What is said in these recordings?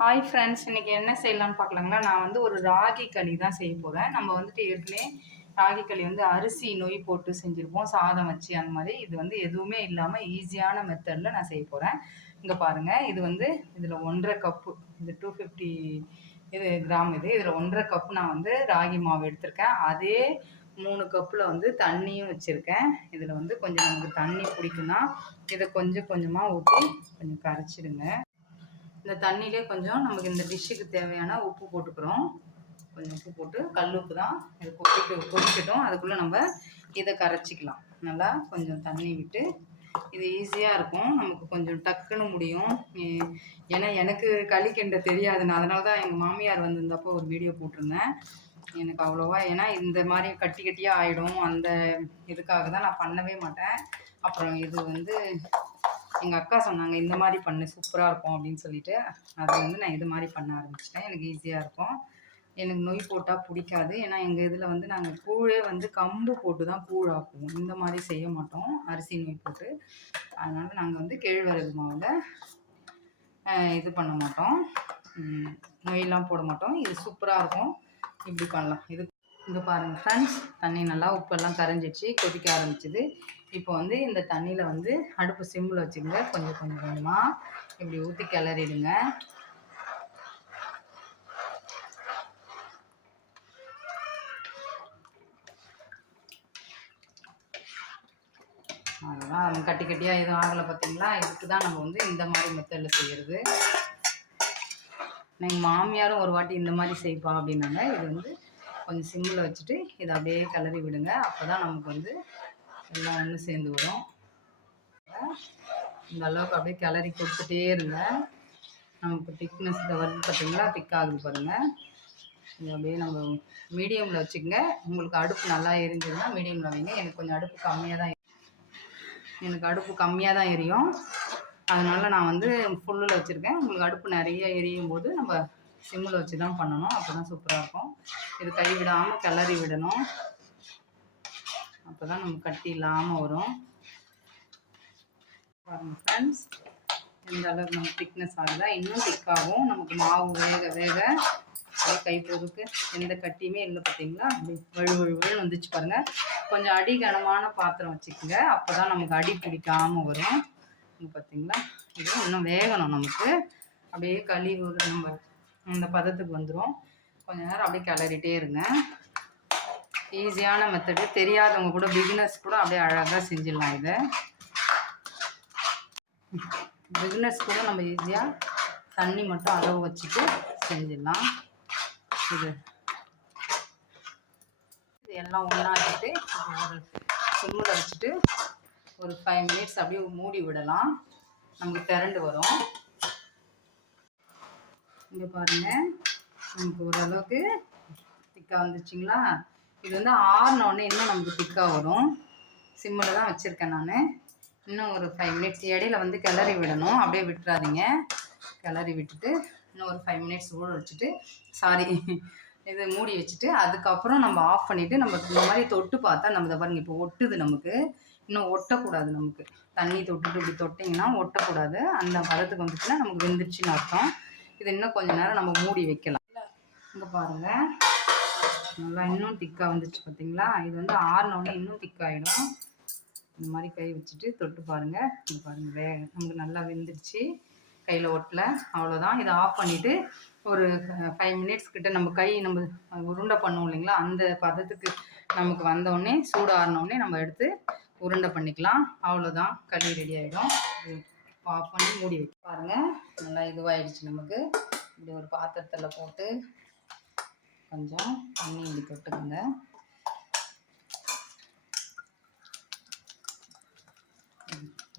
Hi friends இன்னைக்கு என்ன செய்யலாம்னு பார்க்கலாங்களா? நான் வந்து ஒரு ராகி களி தான் செய்ய போகிறேன் நம்ம வந்துட்டு ஏற்கனவே ராகி களி வந்து அரிசி நொய் போட்டு செஞ்சுருப்போம். சாதம் வச்சு அந்த மாதிரி. இது வந்து எதுவுமே இல்லாமல் ஈஸியான மெத்தடில் நான் செய்ய போகிறேன் இங்கே பாருங்கள் இது வந்து இதில் ஒன்றரை கப்பு இது டூ ஃபிஃப்டி இது கிராம் இது. இதில் ஒன்றரை கப்பு நான் வந்து ராகி மாவு எடுத்திருக்கேன். அதே மூணு கப்பில் வந்து தண்ணியும் வச்சுருக்கேன். இதில் வந்து கொஞ்சம் நமக்கு தண்ணி பிடிக்குன்னா இதை கொஞ்சம் கொஞ்சமாக ஊற்றி கொஞ்சம் கரைச்சிடுங்க. இந்த தண்ணியிலே கொஞ்சம் நமக்கு இந்த டிஷ்ஷுக்கு தேவையான உப்பு போட்டுக்கிறோம். கொஞ்சம் உப்பு போட்டு கல் உப்பு தான் இது கொதிக்க கொதிக்கட்டும். அதுக்குள்ளே நம்ம இதை கரைச்சிக்கலாம். நல்லா கொஞ்சம் தண்ணி விட்டு இது ஈஸியாக இருக்கும். நமக்கு கொஞ்சம் டக்குன்னு முடியும். ஏன்னா எனக்கு களி கிண்ட தெரியாது. நான் அதனால தான் எங்கள் மாமியார் வந்திருந்தப்போ ஒரு வீடியோ போட்டிருந்தேன். எனக்கு அவ்வளோவா ஏன்னா இந்த மாதிரி கட்டி கட்டியாக ஆகிடும் அந்த இதுக்காக தான் நான் பண்ணவே மாட்டேன். அப்புறம் இது வந்து எங்கள் அக்கா சொன்னாங்க இந்த மாதிரி பண்ணு சூப்பராக இருக்கும் அப்படின்னு சொல்லிட்டு. அது வந்து நான் இது மாதிரி பண்ண ஆரம்பிச்சிட்டேன். எனக்கு ஈஸியாக இருக்கும். எனக்கு நொய் போட்டால் பிடிக்காது. ஏன்னா எங்கள் இதில் வந்து நாங்கள் கூழே வந்து கம்பு போட்டு தான் கூழ் ஆக்குவோம். இந்த மாதிரி செய்ய மாட்டோம். அரிசி நொய் போட்டு. அதனால் நாங்கள் வந்து கேழ்வரகு மாவில் இது பண்ண மாட்டோம். ம், போட மாட்டோம். இது சூப்பராக இருக்கும். இப்படி பண்ணலாம். இது இங்கே பாருங்கள் ஃப்ரெண்ட்ஸ் தண்ணி நல்லா உப்பெல்லாம் கரைஞ்சிச்சு கொதிக்க ஆரம்பிச்சிது. இப்போ வந்து இந்த தண்ணியில் வந்து அடுப்பு சிம்மில் வச்சுக்கோங்க. கொஞ்சம் கொஞ்சம் கொஞ்சமாக இப்படி ஊற்றி கிளறிடுங்க. அதெல்லாம் கட்டி கட்டியாக எதுவும் ஆகலை பார்த்தீங்களா இதுக்கு தான் நம்ம வந்து இந்த மாதிரி மெத்தடில் செய்கிறது எங்கள் மாமியாரும் ஒரு வாட்டி இந்த மாதிரி செய்ப்பா அப்படின்னாங்க. இது வந்து கொஞ்சம் சிம்மில் வச்சுட்டு இதை அப்படியே கிளறி விடுங்க. அப்போ தான் நமக்கு வந்து எல்லாம் ஒன்று சேர்ந்து வரும். இந்த அளவுக்கு அப்படியே கிளறி கொடுத்துட்டே இருங்க. நமக்கு திக்னஸ் இதை வருது பார்த்தீங்களா திக் ஆகுது பாருங்கள் இது அப்படியே நம்ம மீடியமில் வச்சுக்கோங்க. உங்களுக்கு அடுப்பு நல்லா எரிஞ்சதுன்னா மீடியமில் வைங்க. எனக்கு கொஞ்சம் அடுப்பு கம்மியாக தான் எனக்கு அடுப்பு கம்மியாக தான் எரியும். அதனால நான் வந்து ஃபுல்லில் வச்சுருக்கேன். உங்களுக்கு அடுப்பு நிறைய எரியும் போது நம்ம சிம்மில் வச்சு தான் பண்ணணும். அப்போ தான் சூப்பராக இருக்கும். இது கை விடாமல் கிளறி விடணும். அப்போ தான் நம்ம கட்டி இல்லாமல் வரும். பாருங்கள் ஃப்ரெண்ட்ஸ் இந்த அளவுக்கு நம்ம திக்னஸ் ஆகுதா? இன்னும் திக்காகும் நமக்கு மாவு வேக வேக அப்படியே கை பொறுக்கு. எந்த கட்டியுமே இல்லை பார்த்தீங்களா? அப்படி வழு வழுவழுன்னு வந்துச்சு பாருங்கள் கொஞ்சம் அடி கனமான பாத்திரம் வச்சுக்கோங்க. அப்போ தான் நமக்கு அடி பிடிக்காமல் வரும். பார்த்தீங்களா? இது இன்னும் வேகணும் நமக்கு. அப்படியே கழிவு நம்ம இந்த பதத்துக்கு வந்துடும் கொஞ்ச நேரம் அப்படியே கிளறிட்டே இருங்க. ஈஸியான மெத்தடு தெரியாதவங்க கூட பிகினர்ஸ் கூட அப்படியே அழகாக செஞ்சிடலாம் இதை. பிகினர்ஸ் கூட நம்ம ஈஸியாக தண்ணி மட்டும் அளவு வச்சுட்டு செஞ்சிடலாம். இது. இது எல்லாம் ஒன்றாக்கிட்டு ஒரு சிம்மில் வச்சுட்டு ஒரு ஃபைவ் மினிட்ஸ் அப்படியே மூடி விடலாம். நமக்கு திரண்டு வரும். இங்கே பாருங்கள் நமக்கு ஓரளவுக்கு திக்காக வந்துச்சுங்களா? இது வந்து ஆறினோடனே இன்னும் நமக்கு திக்காக வரும். சிம்மில் தான் வச்சுருக்கேன் நான். இன்னும் ஒரு ஃபைவ் மினிட்ஸ் இடையில வந்து கிளறி விடணும். அப்படியே விட்டுறாதீங்க. கிளறி விட்டுட்டு இன்னும் ஒரு ஃபைவ் மினிட்ஸ் ஊற வச்சுட்டு சாரி இது மூடி வச்சுட்டு அதுக்கப்புறம் நம்ம ஆஃப் பண்ணிவிட்டு நம்ம இந்த மாதிரி தொட்டு பார்த்தா நம்ம இதை பாருங்கள் இப்போ ஒட்டுது நமக்கு. இன்னும் ஒட்டக்கூடாது நமக்கு. தண்ணி தொட்டுட்டு இப்படி தொட்டிங்கன்னா ஒட்டக்கூடாது. அந்த பதத்துக்கு வந்துச்சுன்னா நமக்கு வெந்துருச்சுன்னு அர்த்தம். இது இன்னும் கொஞ்ச நேரம் நம்ம மூடி வைக்கலாம். இங்கே பாருங்கள் நல்லா இன்னும் திக்காக வந்துச்சு பார்த்தீங்களா இது வந்து ஆறினோடனே இன்னும் திக்காயிடும். இந்த மாதிரி கை வச்சுட்டு தொட்டு பாருங்கள் இங்கே பாருங்கள் வே நமக்கு நல்லா வெந்துருச்சு. கையில் ஒட்டல. அவ்வளோதான் இதை ஆஃப் பண்ணிவிட்டு ஒரு ஃபைவ் மினிட்ஸ் கிட்ட நம்ம கை நம்ம உருண்டை பண்ணுவோம் இல்லைங்களா? அந்த பதத்துக்கு நமக்கு வந்தோடனே சூடு ஆறினோடனே நம்ம எடுத்து உருண்டை பண்ணிக்கலாம். அவ்வளோதான் களி ரெடி ஆகிடும் ஆஃப் பண்ணி மூடி வைக்க பாருங்கள் நல்லா இதுவாகிடுச்சு நமக்கு. இப்படி ஒரு பாத்திரத்தில் போட்டு கொஞ்சம் தண்ணி இப்படி தொட்டுக்குங்க.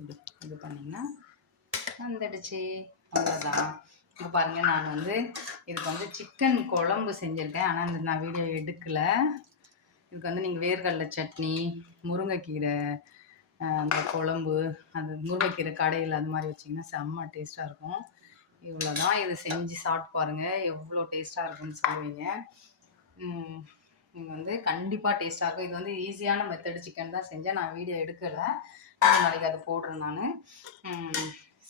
இது இது பண்ணிங்கன்னா வந்துடுச்சு. அவ்வளோதான் இப்போ பாருங்கள் நான் வந்து இதுக்கு வந்து சிக்கன் குழம்பு செஞ்சுருக்கேன். ஆனால் இந்த நான் வீடியோ எடுக்கலை. இதுக்கு வந்து நீங்கள் வேர்கடலை சட்னி முருங்கைக்கீரை அந்த குழம்பு அது முருங்கைக்கீரை கடையில் அது மாதிரி வச்சிங்கன்னா செம்ம டேஸ்ட்டாக இருக்கும். இவ்வளோ தான் இது செஞ்சு சாப்பிட்டு பாருங்கள் எவ்வளோ டேஸ்ட்டாக இருக்கும்னு சொல்லுவீங்க. நீங்கள் வந்து கண்டிப்பாக டேஸ்ட்டாக இருக்கும். இது வந்து ஈஸியான மெத்தடு சிக்கன் தான் செஞ்சேன். நான் வீடியோ எடுக்கலை. நாளைக்கு அதை போடுறேன் நான்.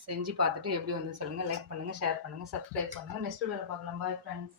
செஞ்சு பார்த்துட்டு எப்படி வந்து சொல்லுங்கள் லைக் பண்ணுங்கள் ஷேர் பண்ணுங்கள் சப்ஸ்கிரைப் பண்ணுங்கள் நெக்ஸ்ட் வீடியோவில் பார்க்கலாம். Bye friends